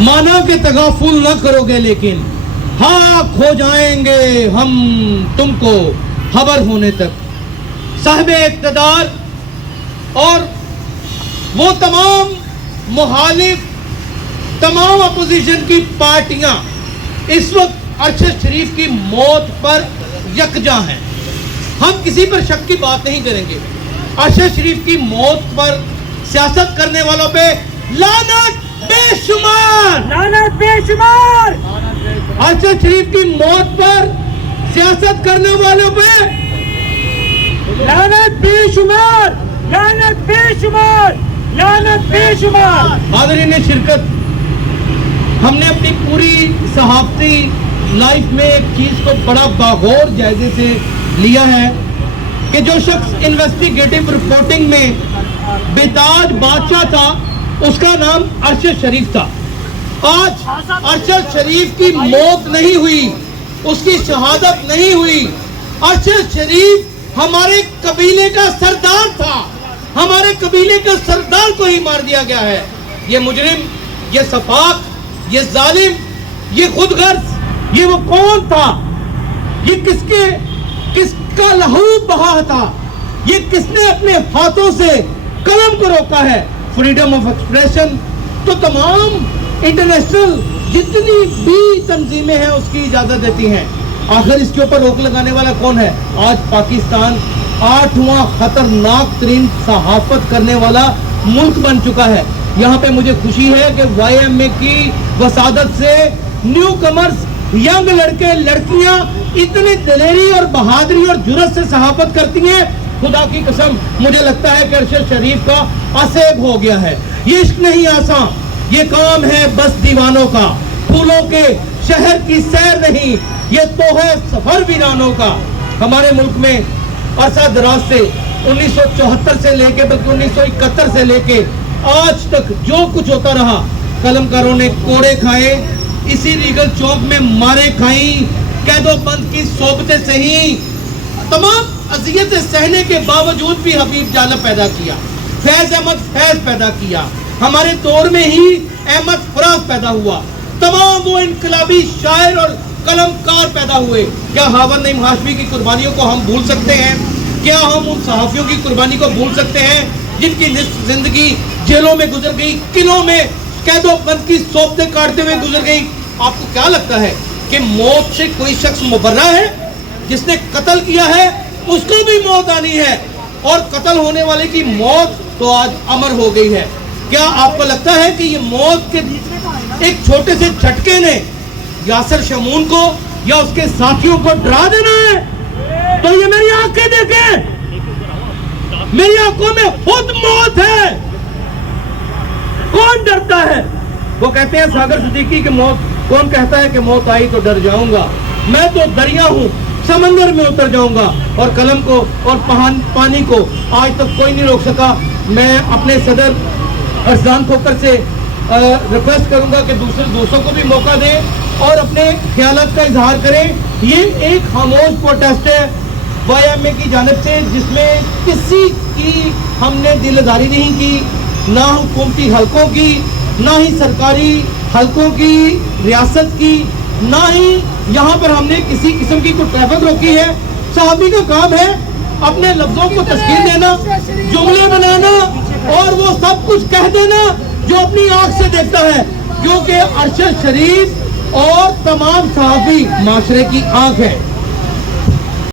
माना कि तगाफुल न करोगे लेकिन हाँ खो जाएंगे हम तुमको खबर होने तक। साहिब इक़्तिदार और वो तमाम मुखालिफ, तमाम अपोजिशन की पार्टियां इस वक्त अरशद शरीफ की मौत पर यकजा हैं। हम किसी पर शक की बात नहीं करेंगे। अरशद शरीफ की मौत पर सियासत करने वालों पे लानत बेशुमार, लानत बेशुमार। अरशद शरीफ की मौत पर सियासत करने वालों पे लानत बेशुमार, लानत बेशुमार, लानत बेशुमार। हाज़रीन शिरकत, हमने अपनी पूरी सहाफ़ती लाइफ में एक चीज़ को बड़ा बागौर जायजे से लिया है कि जो शख्स इन्वेस्टिगेटिव रिपोर्टिंग में बेताज बादशाह था, उसका नाम अरशद शरीफ था। आज अरशद शरीफ की मौत नहीं हुई, उसकी शहादत नहीं हुई। अरशद शरीफ हमारे कबीले का सरदार था, हमारे कबीले के सरदार को ही मार दिया गया है। ये मुजरिम, ये सफाक, ये जालिम, ये खुदगर्ज, ये वो कौन था? ये किसका लहू बहा था? ये किसने अपने हाथों से कलम को रोका है? फ्रीडम ऑफ एक्सप्रेशन तो तमाम इंटरनेशनल जितनी भी तंजीमें हैं उसकी इजाजत देती हैं। आखिर इसके ऊपर रोक लगाने वाला कौन है? आज पाकिस्तान 8वां खतरनाक तरीन सहाफत करने वाला मुल्क बन चुका है। यहाँ पे मुझे खुशी है कि YMA की वसादत से न्यू कमर्स, यंग लड़के लड़कियां इतनी दिलेरी और बहादुरी और जुर्रत से सहाफत करती हैं। खुदा की कसम मुझे लगता है कि अरशद शरीफ का असेब हो गया है। ये इश्क नहीं आसान, ये काम है बस दीवानों का। फूलों के शहर की सैर नहीं, ये तो है सफर वीरानों का। हमारे मुल्क में अरसा दराज से 1974 से लेके बल्कि 1971 से लेके आज तक जो कुछ होता रहा, कलमकारों ने कोड़े खाए, इसी रीगल चौक में मारे खाई, कैदोबंद की सोबतें सही, तमाम अज़ियतें सहने के बावजूद भी हबीब जालब पैदा किया, फैज अहमद फैज पैदा किया। हमारे दौर में ही अहमद फराज पैदा हुआ। तमाम वो इनकलाबी शायर और कलमकार पैदा हुए। क्या हावर नईम हाशमी की कुर्बानियों को हम भूल सकते हैं? क्या हम उन सहाफ़ियों की कुर्बानी को भूल सकते हैं जिनकी निस्फ जिंदगी जेलों में गुजर गई, किलों में कैदोबंद की सोबतें काटते हुए गुजर गई? आपको क्या लगता है कि मौत से कोई शख्स मुबर्रा है? जिसने कत्ल किया है उसको भी मौत आनी है, और कत्ल होने वाले की मौत तो आज अमर हो गई है। क्या आपको लगता है कि ये मौत के एक छोटे से झटके ने यासिर शमून को या उसके साथियों को डरा देना है? तो ये मेरी आंखें देखें, मेरी आंखों में खुद मौत है। कौन डरता है? वो कहते हैं सागर सिद्दीकी की मौत, कौन कहता है कि मौत आई तो डर जाऊंगा? मैं तो दरिया हूं, समंदर में उतर जाऊंगा, और कलम को और पानी को आज तक कोई नहीं रोक सका। मैं अपने सदर अरसान खोकर से रिक्वेस्ट करूंगा कि दूसरे दोस्तों को भी मौका दें और अपने ख्यालात का इजहार करें। ये एक खामोश प्रोटेस्ट है YMA की जानिब से, जिसमें किसी की हमने दिलदारी नहीं की, ना हुकूमती हलकों की, ना ही सरकारी हलकों की, रियासत की, ना ही यहाँ पर हमने किसी किस्म की कोई ट्रैफिक रोकी है। सहाफ़ी का काम है अपने लफ्जों को तस्कीर देना, जुमले बनाना और वो सब कुछ कह देना जो अपनी आंख से देखता है, क्योंकि अरशद शरीफ और तमाम सहाफ़ी माशरे की आंख है।